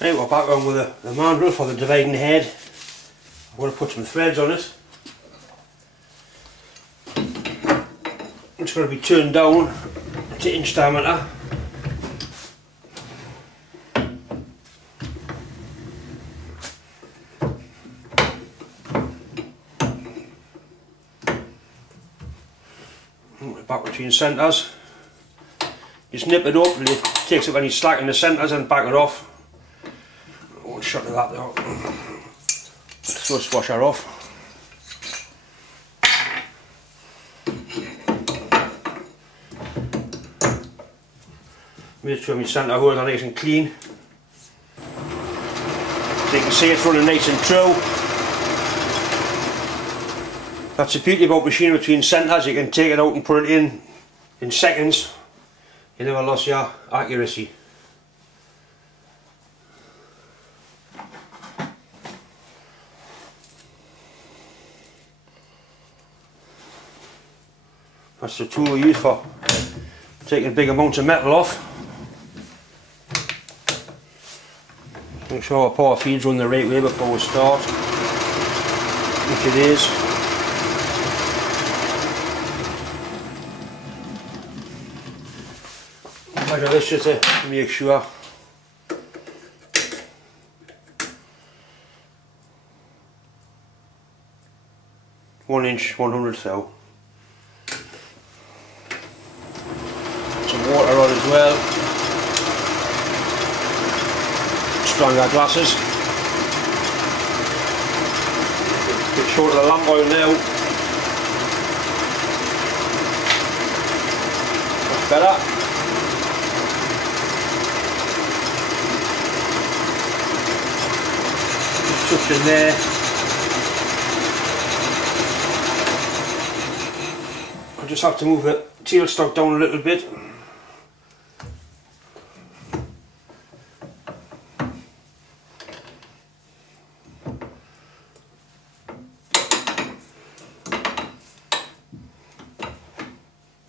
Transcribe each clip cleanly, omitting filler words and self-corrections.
Right, we're back on with the mandrel for the dividing head. I'm going to put some threads on it. It's going to be turned down to inch diameter. Back between centres. Just nip it up, it takes up any slack in the centres and back it off. One shot of that though. So just wash her off. Make sure my centre holes are nice and clean. So you can see it's running nice and true. That's the beauty about machining between centres, you can take it out and put it in seconds. You never lost your accuracy. That's the tool we use for taking big amounts of metal off. Make sure our power feeds run the right way before we start, which it is. Measure this just to make sure. One inch, 100 thou. Some water on as well. Stronger glasses. Get short of the lamp oil now. That's better. Just in there. I just have to move the tailstock down a little bit.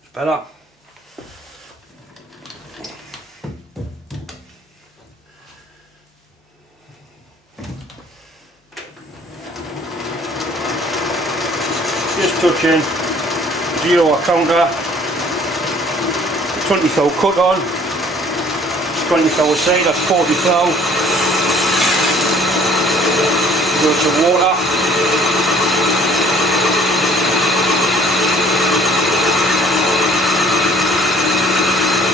It's better. Just touching 0 counter, 20 thou cut on, it's 20 thou aside, that's 40 thou. Give some water.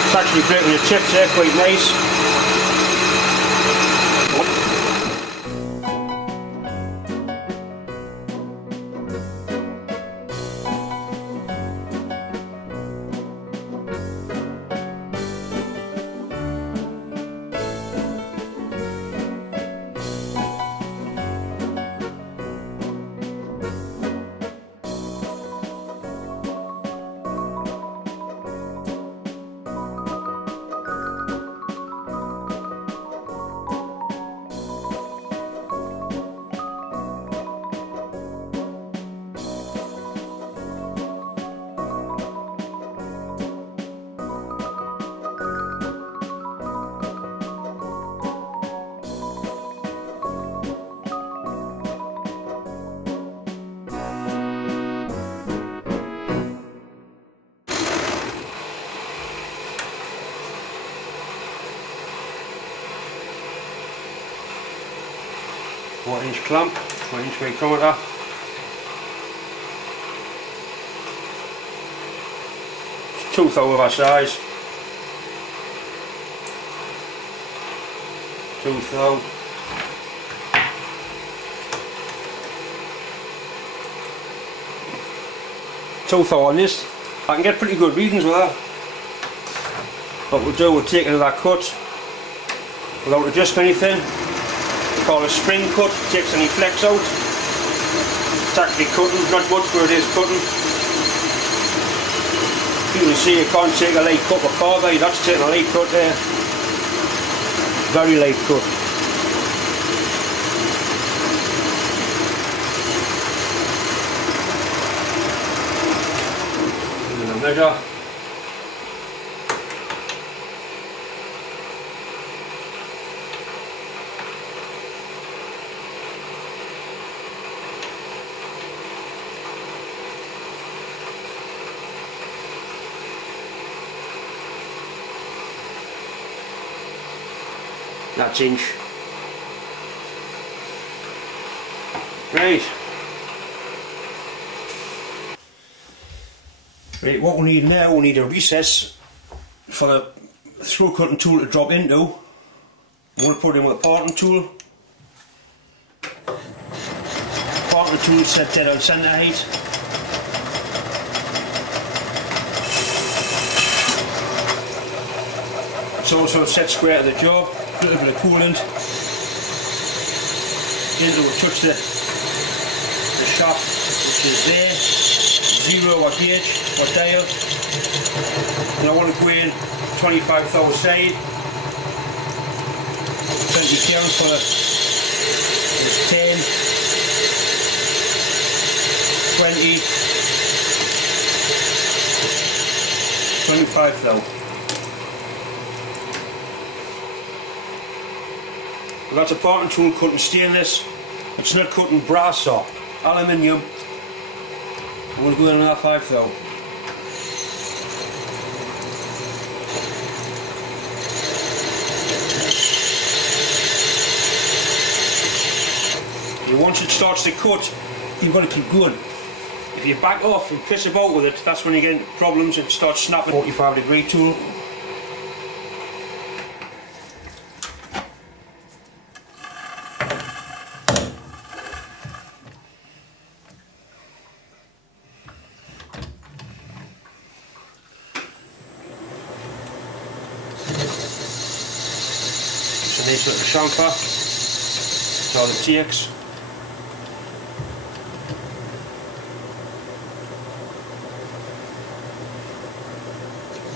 It's actually breaking the tips there quite nice. Inch clamp, 1 inch micrometer. It's 2 thou of our size. 2 thou. On this. I can get pretty good readings with that. What we'll do, we'll take another cut without adjusting anything. Call a spring cut, takes any flex out. It's actually cutting, not much, but it is cutting. You can see you can't take a light cut with carbide, that's taking a light cut there. Very light cut. And a measure. That's inch. Right. Right, what we need now, we need a recess for the through cutting tool to drop into. I'm going to put it in with a parting tool. Parting tool set dead on centre height. It's also set square to the job. A little bit of coolant. Into will touch the shaft, which is there. 0 or gauge or dial. And I want to go in 25 thou side. 20 count for this 10, 20, 25 thou. Well, that's a parting tool cut in stainless. It's not cut in brass or aluminium. I'm going to go in another 5 thou. Once it starts to cut, you've got to keep going. If you back off and piss about with it, that's when you get into problems and start snapping. 45-degree tool. It's a nice little chamfer. That's all it takes.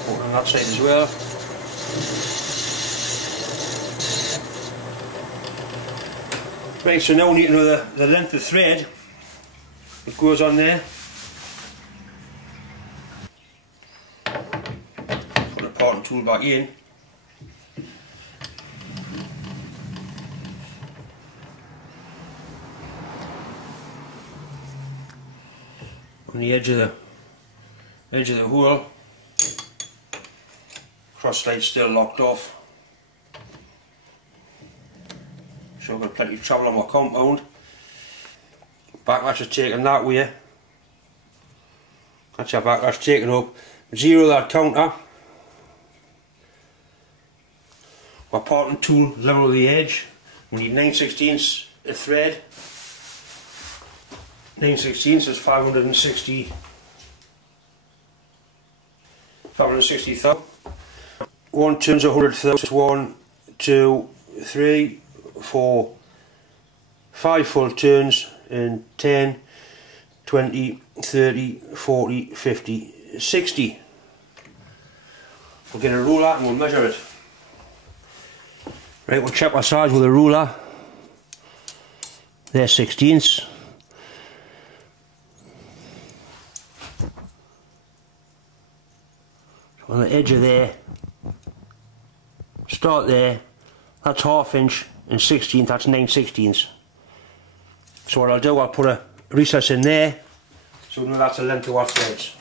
On that side as well. Right, so now we need to know the length of thread that goes on there. Put the parting tool back in. On the edge of the hole. Cross slide still locked off. So I've got plenty of travel on my compound. Backlash is taken that way. That's our backlash taken up. 0 that counter. My parting tool level with the edge. We need 9/16 of thread. 9/16 is 560 thou. 1 turns 100 thou. 1, 2, 3, 4, 5 full turns and 10, 20, 30, 40, 50, 60. We'll get a ruler and we'll measure it. Right, we'll check our size with a ruler. There's 16ths. On the edge of there, start there, that's 1/2 inch, and 16th, that's 9/16. So what I'll do, I'll put a recess in there, so we know that's the length of our threads.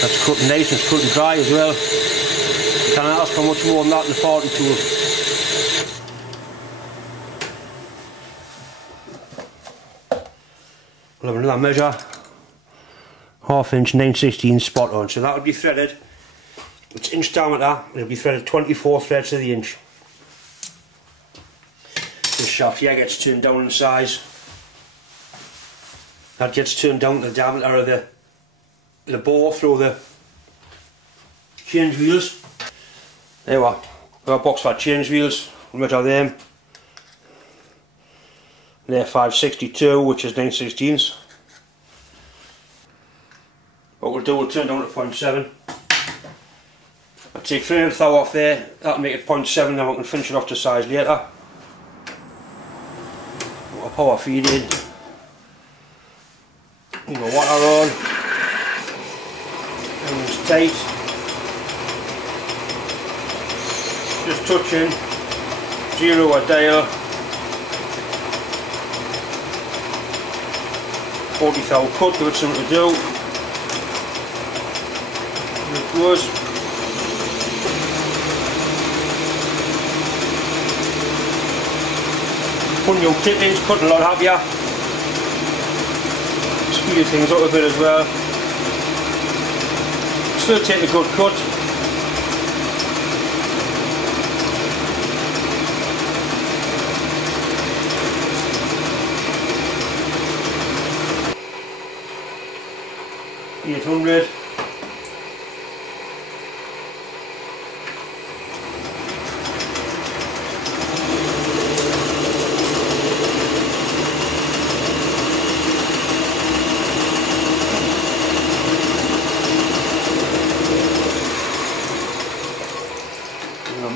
That's cut nice and cut and dry as well. You can't ask for much more than that in the parting tool. We'll have another measure. 1/2 inch, 9/16 spot on. So that will be threaded. It's inch diameter. It'll be threaded 24 threads to the inch. This shaft here gets turned down in size. That gets turned down to the diameter of the bore through the change wheels. There we are. We've got a box for change wheels. We'll measure them. They're 562, which is 9/16. What we'll do, we'll turn down to 0.7. I'll take 300 thou off there. That'll make it 0.7, then we can finish it off to size later. Put a power feed in. Put the water on. Everything's tight. Just touching. 0 a dial, 40 thou cut, give it something to do. Here it goes. Putting your tip in, cutting a lot happier. Speed things up a bit as well. Still take a good cut. $800.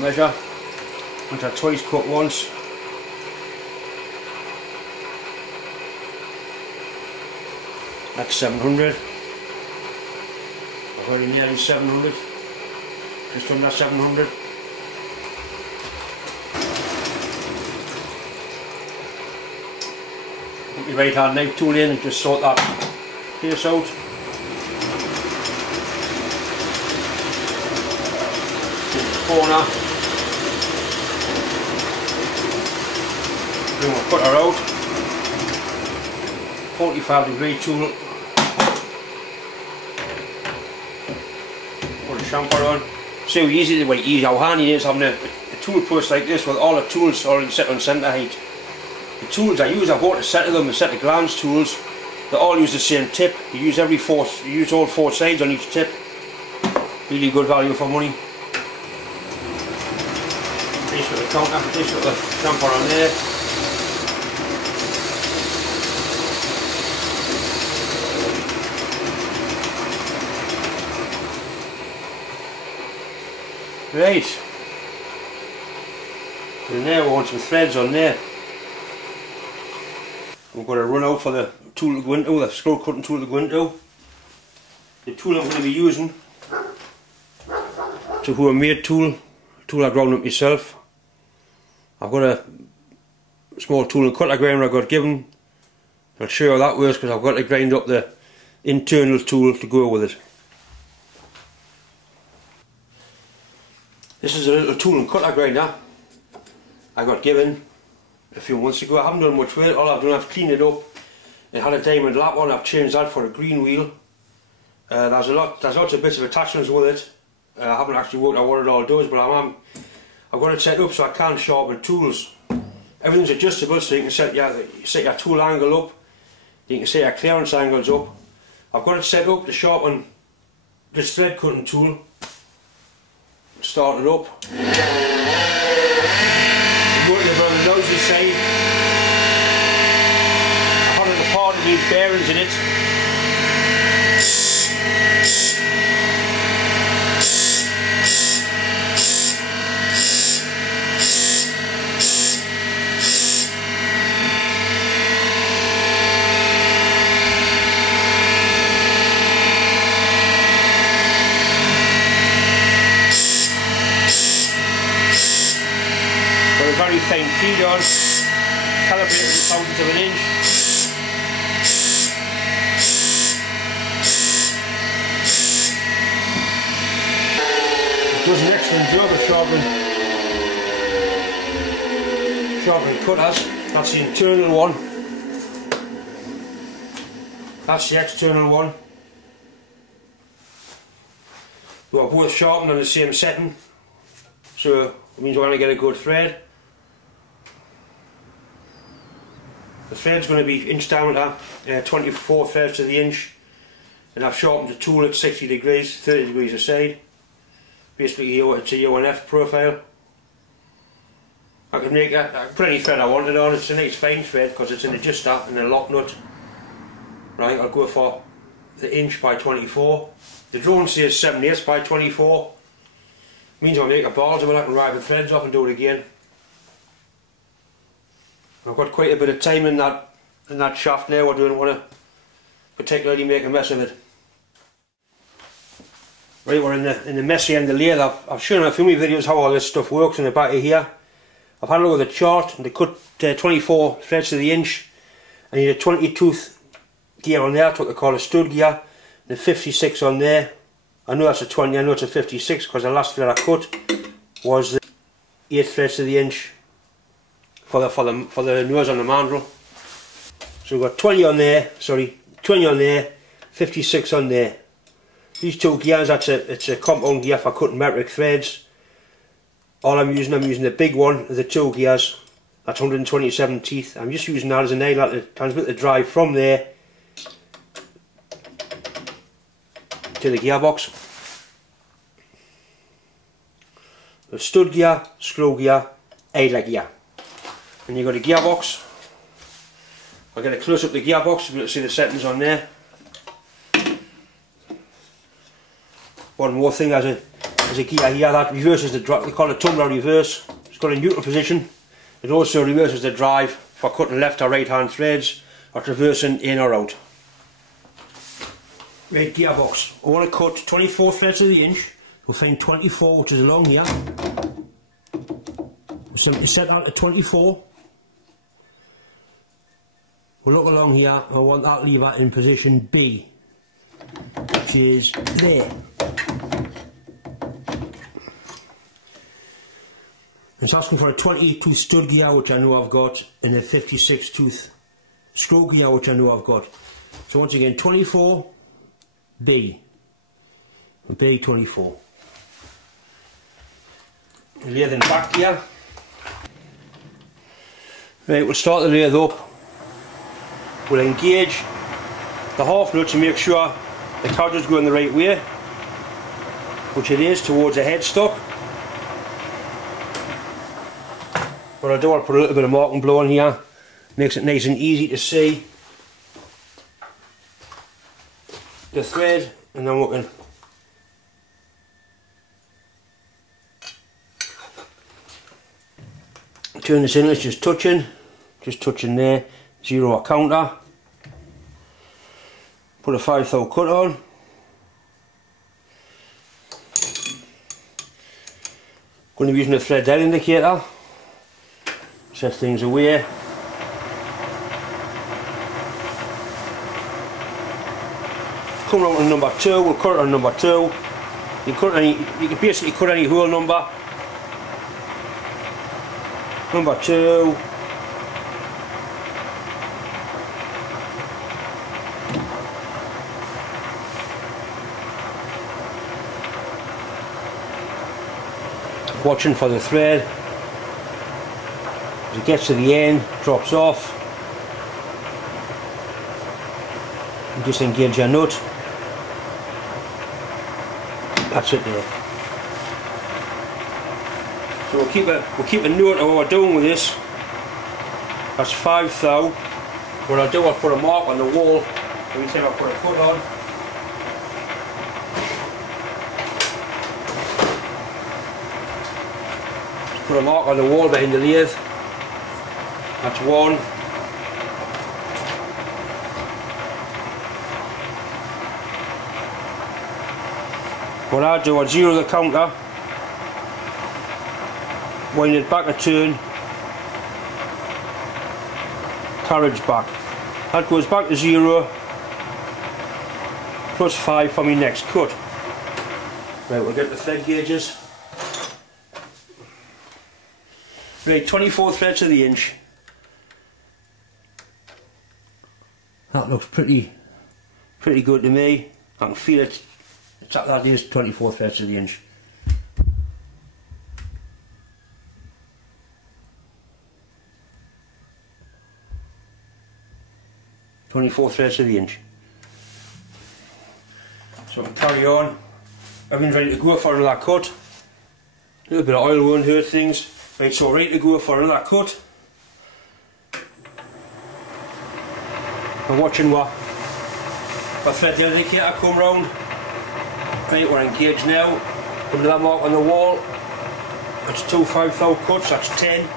Measure, once I twice cut once. That's 700. Very nearly 700. Just under 700. Put my right hand knife tool in and just sort that piece out. In the corner. Bring my cutter out. 45-degree tool. Put a chamfer on. See how easy, how handy it is having a tool post like this with all the tools already set on centre height. The tools I use, I bought a set of them, a set of Glance tools. They all use the same tip. You use all 4 sides on each tip. Really good value for money. This with the counter, this with the chamfer on there. Right, and there we want some threads on there. We've got to run out for the tool to go into, the scroll cutting tool to go into. The tool I'm going to be using, it's a homemade tool I ground up myself. I've got a small tool and cutter grinder I got given. I'll show you how that works because I've got to grind up the internal tool to go with it. This is a little tool and cutter grinder I got given a few months ago. I haven't done much with it. All I've done, I've cleaned it up. It had a diamond lap on. I've changed that for a green wheel. There's lots of bits of attachments with it. I haven't actually worked out what it all does, but I've got it set up so I can sharpen tools. Everything's adjustable, so you can set your tool angle up. You can set your clearance angles up. I've got it set up to sharpen this thread cutting tool. Start it up. Go to the noisy side. I have a part of these bearings in it. Very fine feed on, calibrated in thousandths of an inch. It does an excellent job of sharpening cutters. That's the internal one. That's the external one. We are both sharpened on the same setting, so it means we're going to get a good thread. The thread's going to be inch diameter, 24 threads to the inch, and I've sharpened the tool at 60 degrees, 30 degrees a side. Basically it's a UNF profile. I can put any thread I wanted on. It's a nice fine thread because it's an adjuster and a lock nut. Right, I'll go for the inch by 24. The drone says 7/8 by 24. Means I'll make a balls of it, I can ride the threads off and do it again. I've got quite a bit of time in that shaft now. I don't want to particularly make a mess of it. Right, we're in the messy end of the lathe. I've shown in a few of my videos how all this stuff works in the back of here. I've had a look at the chart and they cut 24 threads to the inch, and you had a 20 tooth gear on there, that's what they call a stud gear, and a 56 on there. I know that's a 20, I know it's a 56 because the last thread I cut was 8 threads to the inch for the nose on the mandrel. So we've got 20 on there, 20 on there, 56 on there. These two gears, it's a compound gear for cutting metric threads. All I'm using the big one of the 2 gears. That's 127 teeth. I'm just using that as an ailer to transmit the drive from there to the gearbox. The stud gear, screw gear, ailer gear. And you've got a gearbox. I'll get a close up the gearbox so you can see the settings on there. One more thing, as a gear here, that reverses the drive. They call it tumbler reverse. It's got a neutral position. It also reverses the drive for cutting left or right hand threads or traversing in or out. Right, gearbox. I want to cut 24 threads to the inch. We'll find 24, which is along here. We'll simply set that to 24. We'll look along here. I want that lever in position B, which is there. It's asking for a 20 tooth stud gear, which I know I've got, and a 56 tooth screw gear, which I know I've got. So once again, 24 B, B 24. Lathe and back gear. Right, we'll start the lathe up. We'll engage the half nut to make sure the carriage is going the right way, which it is, towards the headstock. What I'll do, I'll put a little bit of marking blow on here, makes it nice and easy to see the thread, and then we can turn this in. It's just touching there, 0 our counter. Put a 5/0 cut on. Going to be using a thread dead indicator. Set things away. Come around to number 2. We'll cut it on number 2. You can basically cut any hole number. Number 2. Watching for the thread. As it gets to the end, drops off. You disengage your nut. That's it there. So we'll keep a note of what we're doing with this. That's 5/0. What I'll do, I'll put a mark on the wall every time I put a foot on. Just put a mark on the wall behind the lathe. That's 1. What I'll do, I'll 0 the counter, wind it back a turn, carriage back. That goes back to 0, plus 5 for my next cut. Right, we'll get the thread gauges. Right, 24 threads to the inch. That looks pretty good to me. I can feel it. That is 24 threads to the inch. .24 threads to the inch. So I'll carry on. I've been ready to go for another cut. A little bit of oil won't hurt things. Right, so ready to go for another cut. I'm watching what thread the indicator come round. Right, we're engaged now. Put that mark on the wall. That's 2 5/0 cuts, that's 10.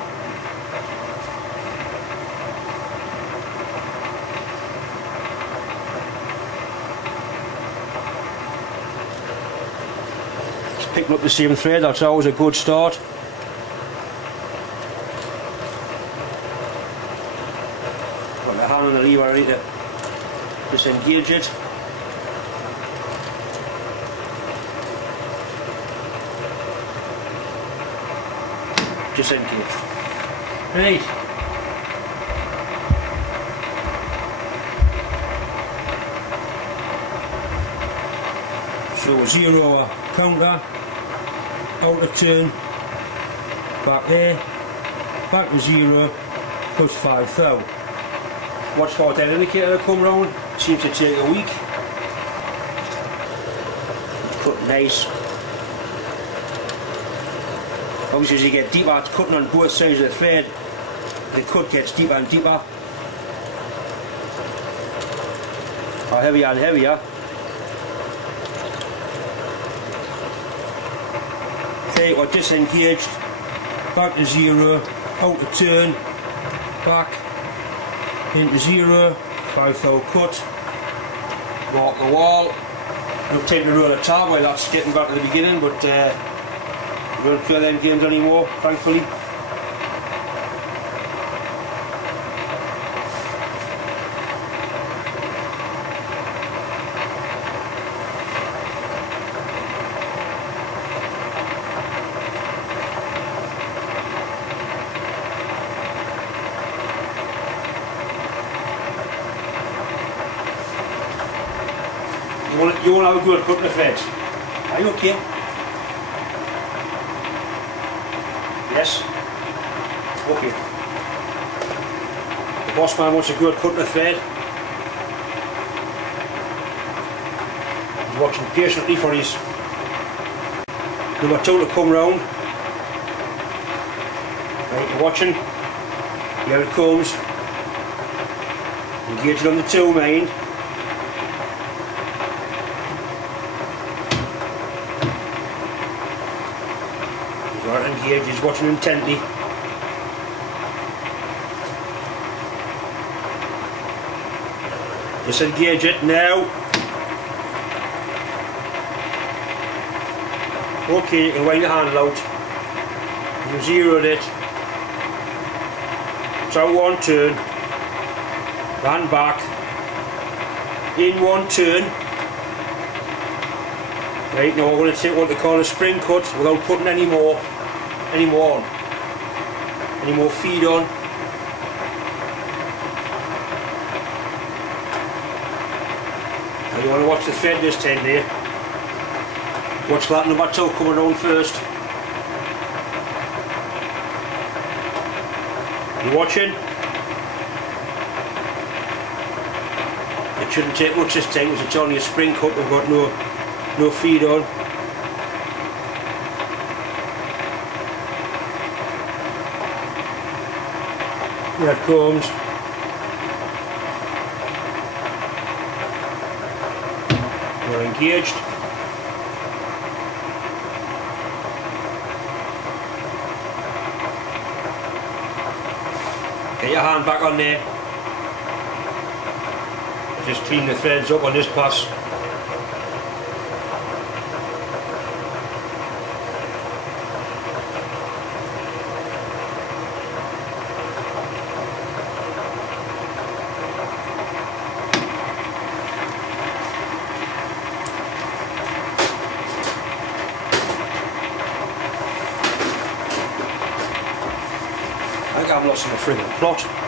Just picking up the same thread, that's always a good start. the hand on the lever ready to disengage it. Disengaged. Right. So 0 counter, out of turn, back there, back to 0, push 5 thou. Watch for that indicator to come round, seems to take a week. It's cut nice. Obviously as you get deeper, it's cutting on both sides of the thread, the cut gets deeper and deeper. Or heavier and heavier. Okay, we're disengaged, back to 0, out to turn, back, into 0, 5 thou cut, walk the wall. We'll take the roll of tar while that's getting back to the beginning, but we don't play them games anymore, thankfully. You won't have a good cut in the threads. Are you okay? Yes? Okay. The boss man wants a good cut in the thread. He's watching patiently for his number 2 to come round. Right, you're watching. Here it comes. Engage it on the 2 mind. Engaged, he's watching intently. Disengage it now. Okay, you can wind your handle out. You zeroed it. So 1 turn. Land back. In 1 turn. Right, now we're going to take what they call a spring cut without putting any more feed on. And you want to watch the thread this time there. Watch that number 2 coming around first. You watching? It shouldn't take much this time because it's only a spring cut, we've got no feed on. There it comes. We're engaged. Get your hand back on there. Just clean the threads up on this pass. I think I'm lost in the friggin' plot.